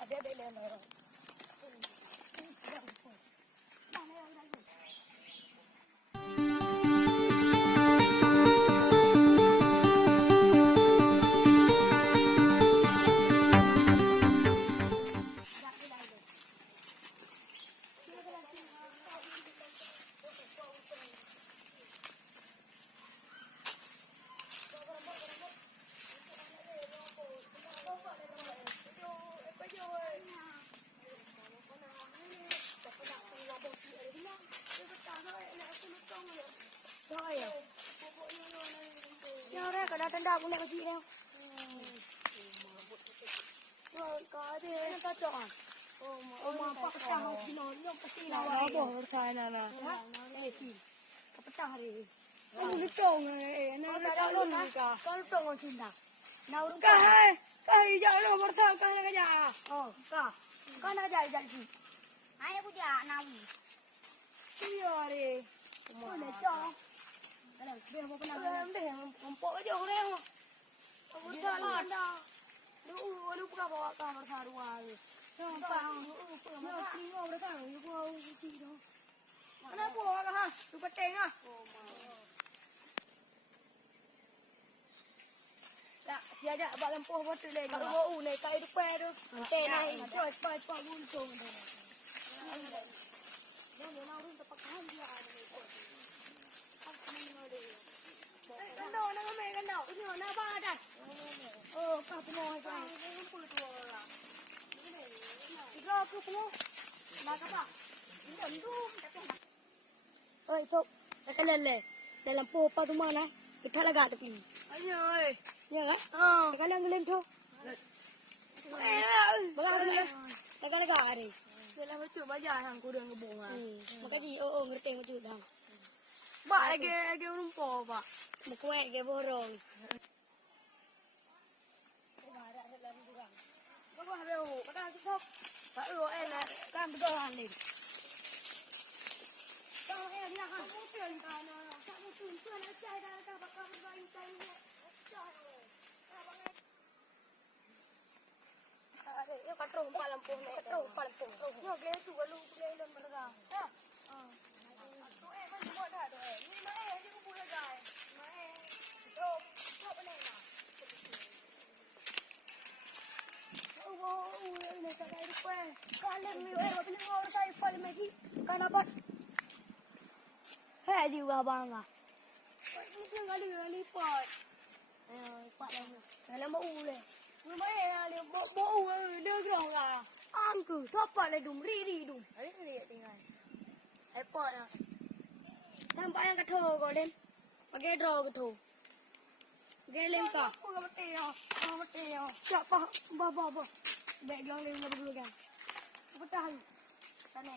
ada dia le no. Rồi à. Nhau đây có đá tân đạo cũng lại có chị đâu. Rồi có thì ta chọn. Mà pak tahu kilo pasti lah. Nah, boh sana na. Sih. Kapatah hari. Kamu lucong na calon na ka. Kalau tong cinta. Na urut ka. Kai ja lo bersa ka na ja. Oh, ka. Ka na ja ja ji. Ai aku ja na. Iya re. Mana cho. Kalau dia mau pernah dia empok aja orang. Aku salah dah. Lu buka bawa kamar sarua. Nó bùa cả hả? Tụi bắt tên à? Dạ, dạ dạ, bạn làm bùa bắt tự lên. Bạn bùa ủ này tay được que được. Tên này, trời trời trời luôn trồn này. Nếu nào luôn tập cái gì à? Cái đồ nó có mẹ cái đầu, cái nhỏ nó ba đây. Cả cái mồi cái nó bự tua rồi. Igo aku punya. Nak apa? Ini tu. Oi, tu. Nak lele. Dalam popa tu mana? Kita laga tepi. Ayo, oi. Ya kan? Sekarang ngeleng tu. Bagai ni. Sekarang laga hari. Dalam macam baca hang ku dengan bunga. Maka ji ngerti macam dah. Ba lagi urung popa. Mukwek ke borong. Bagus habis. Bagus tu. Pak enak kan begohan ni. Kau enak kan mungkin kan. Tak mungkin tuan ajar dah kau bakal bermain kain ni. Yo katro palampo ni. Katro palampo. Yo ge tu lu play dan mereka. Ya. Tu man buat dah tu. Ni dia ku buat dah. Tu boleh lah. Ini tak ada apa. Kalau miu beli orang saya pal lagi. Kan apa? Hei juga bangga. Ini kali pot. Pot lagi. Dalam bau le. Rumah le bau le gerong lah. Angku, siapa le dum ri dum. Ri tinggal. Pot ah. Sampai yang ketho kau len. Pakai draw ketho. Gelem ka. Apa mati ya? Siapa? Baba. Background le dulu kan. Apa tahu? Sana.